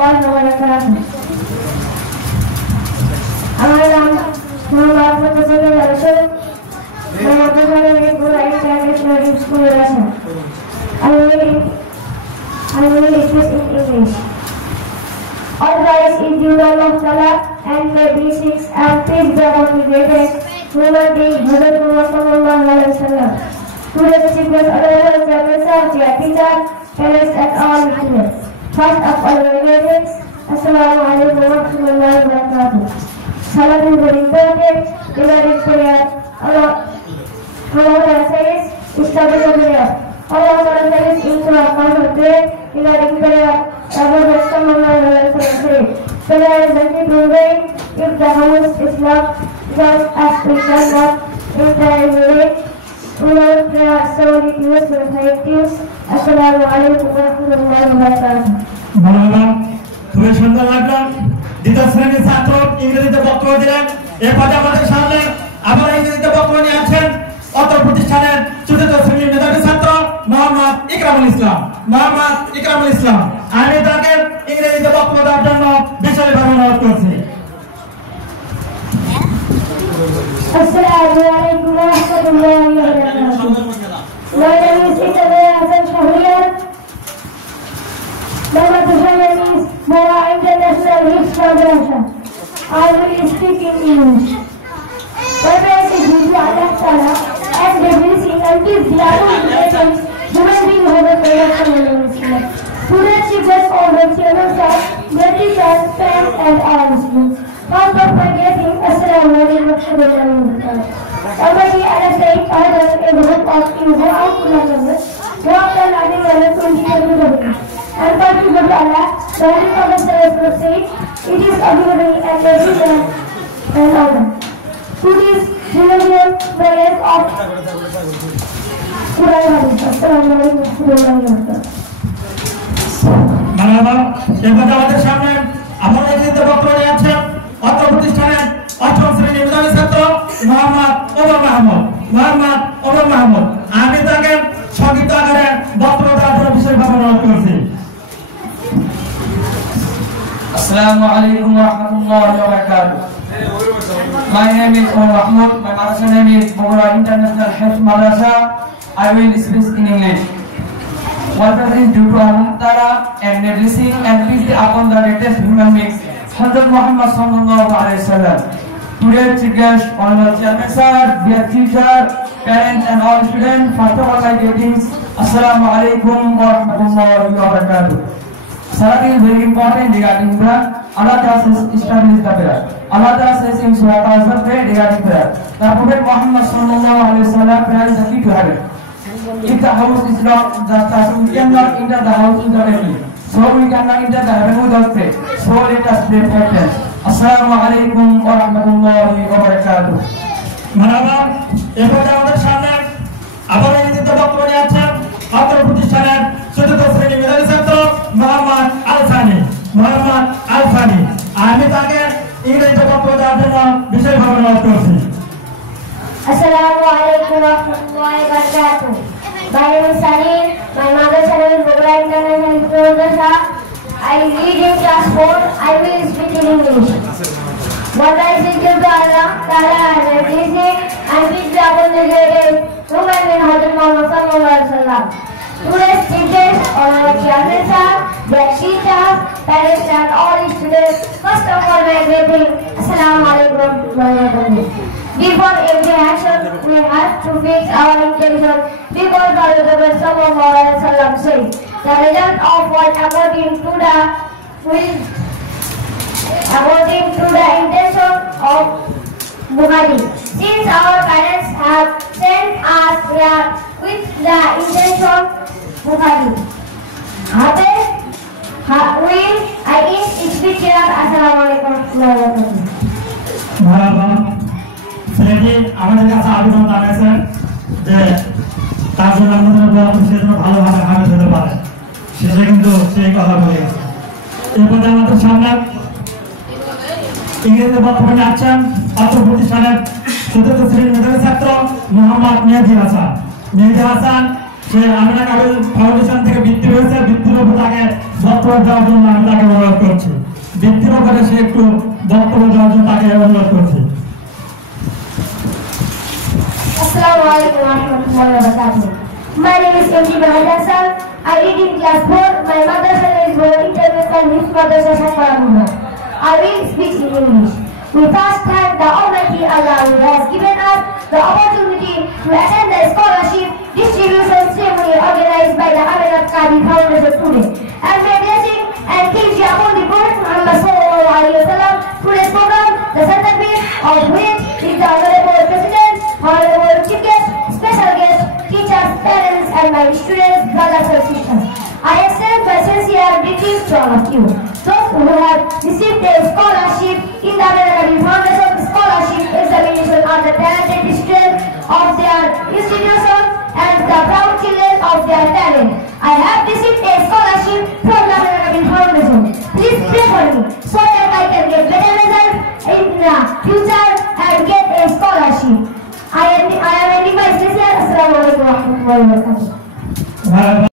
الله وبركاته. हमारा नाम मोहम्मद मुतसिर रसूल मोहम्मद गुरु इंटरनेशनल स्कूल रसूल. I will express in English. All praise is due to Allah and the blessings and peace be upon the greatest human being, Hazrat Muhammad sallallahu alaihi wasallam. Today's speakers are all their teacher, parents and all listeners. First of all, greetings. Assalamu alaikum wa rahmatullahi wa barakatuh. Salam is very important regarding prayer. Allah says, establish a prayer. Allah says into a cause of prayer regarding prayer. Prayer is only proven if the house is locked, just as we cannot interrogate. Without prayer, so it is effective. Assalamu alaikum wa rahmatullahi wa barakatuh. ধন্যবাদ, খুবই সুন্দর লাগলো। দ্বিতীয় শ্রেণীর ছাত্র ইংরেজিতে বক্তব্য দিলেন। এরপরে আমাদের সামনে আবার ইংরেজিতে বক্তব্য নিয়ে আছেন অত্র প্রতিষ্ঠানের চতুর্থ শ্রেণীর মেধাবী ছাত্র মোহাম্মদ ইকরামুল ইসলাম। মোহাম্মদ ইকরামুল ইসলাম, আমি তাকে ইংরেজিতে বক্তব্য দেওয়ার জন্য বিশেষভাবে অনুরোধ করছি। Assalamu alaikum wa rahmatullahi wa barakatuh. My name is Iqbal Hassan Shahriar. My mother name is Moa International Youth Foundation. I will speak in English. My praise is due to Allah Ta'ala and the blessing and peace be upon the greatest human being, Hazrat Muhammad sallallahu alaihi wasallam. Today's speakers are the children of their teachers, parents and all Muslims. First of my greeting, Assalamu alaikum wa rahmatullahi wa barakatuh. Already I have said I have a group of you go out to London, go after learning level 20 and particularly Allah, the Holy Prophet said, it is ordinary and necessary and order. To this religion, prayers of Quran Hadith. Assalamu alaikum wa rahmatullahi wa barakatuh. ধন্যবাদ। এরপরে আমাদের সামনে আবার ইংরেজিতে বক্তব্য নিয়ে আছেন অত্র প্রতিষ্ঠানের অষ্টম শ্রেণীর মেধাবী ছাত্র মোহাম্মদ ওমর মাহমুদ। মোহাম্মদ ওমর মাহমুদ, আমি তাকে সংক্ষিপ্ত আকারে বক্তব্য দেওয়ার জন্য বিশেষভাবে অনুরোধ করছি। Assalamu alaikum wa rahmatullahi wa barakatuh. My name is Omar Mahmoud. My madrasa name is Bogora International Health Madrasa. I will speak in English. What is due to Allah Ta'ala and the blessing and peace be upon the greatest human being, Hazrat Muhammad sallallahu alaihi wasallam. Today's chief guest, honorable chairman sir, dear teacher, parents and all students. First of all, my greetings. Assalamu alaikum wa rahmatullahi wa barakatuh. Salat is very important regarding prayer. Allah Ta'ala says establish the prayer. Allah Ta'ala says in Surah Al-Baqarah regarding prayer. The Prophet Muhammad sallallahu alaihi wasallam, prayer is the key to heaven. If the house is locked, we cannot enter the house indirectly. So we cannot enter the heaven without prayer. So let us pray for prayer. Assalamu alaikum wa rahmatullahi wa barakatuh. ধন্যবাদ। এরপরে আমাদের সামনে আবার ইংরেজিতে বক্তব্য নিয়ে আছেন অত্র প্রতিষ্ঠানের চতুর্থ শ্রেণীর মেধাবী ছাত্র মোহাম্মদ আল সানি। মোহাম্মদ আল সানি, আমি তাকে ইংরেজিতে বক্তব্য দেওয়ার জন্য বিশেষভাবে অনুরোধ করছি। Assalamu alaikum wa rahmatullahi wa barakatuh. My name is Salim. My mother's name is Bogora International Madrasa. I read in class 4. I will speak in English. What I say to Allah Ta'ala and the blessing and peace be upon the greatest human being, Hazrat Muhammad sallallahu alaihi wasallam. Today's teachers, honorable chairman sir, their teachers, parents and all students. First of all, my greeting. Assalamu alaikum wa rahmatullahi wa barakatuh. Before every action, we have to fix our intention because the Prophet sallallahu alaihi wasallam said, the result of what according to the intention of Bukhari. Since our parents have sent us here with the intention Bukhari. I is speech here. Assalamu alaikum wa rahmatullahi wa barakatuh. ধন্যবাদ। ছেলেটি আমাদের কাছে আবেদন জানিয়েছেন যে তার জন্য আমাদের সে যেন ভালোভাবে হামিদ হতে পারে, শেষে কিন্তু সেই কথা বলে গেছে। এরপরে আমাদের সামনে ইংরেজিতে বক্তব্য রাখছেন অত্র প্রতিষ্ঠানের চতুর্থ শ্রেণীর মেধাবী ছাত্র মোহাম্মদ মেহেদী হাসান। মেহেদী হাসান সে আমিনা কাবিল ফাউন্ডেশন থেকে বৃত্তি হয়েছে, বৃত্তির উপর তাকে বক্তব্য দেওয়ার জন্য আমি তাকে অনুরোধ করছি। দ্বিতীয় করে সে একটু বক্তব্য দেওয়ার জন্য তাকে অনুরোধ করছি। Assalamu alaikum warahmatullahi wabarakatuh. My name is MD Mohammed Hassan. I read in class 4. My mother's name is International Hifz Madrasa Shakwaramuna. I will speak in English. We first thank the Almighty Allah who has given us the opportunity to attend the scholarship distribution ceremony organized by the Aminat Qadi Foundation today. And may blessing and peace be upon the Prophet Muhammad sallallahu alaihi wasallam. Today's program, the centerpiece of which is the Honorable President, Honorable Chief Guest, special guests, teachers, parents, and my students, brothers and sisters. I extend my sincere greetings to all of you. Those who have received a scholarship in the American Foundation Scholarship Examination are the talented students of their institution and the proud children of their talent. I have received a scholarship from the American Foundation. Please pray for me so that I can get better results in the future and get a scholarship. I am ending my sincere. Assalamu alaikum warahmatullahi wabarakatuh.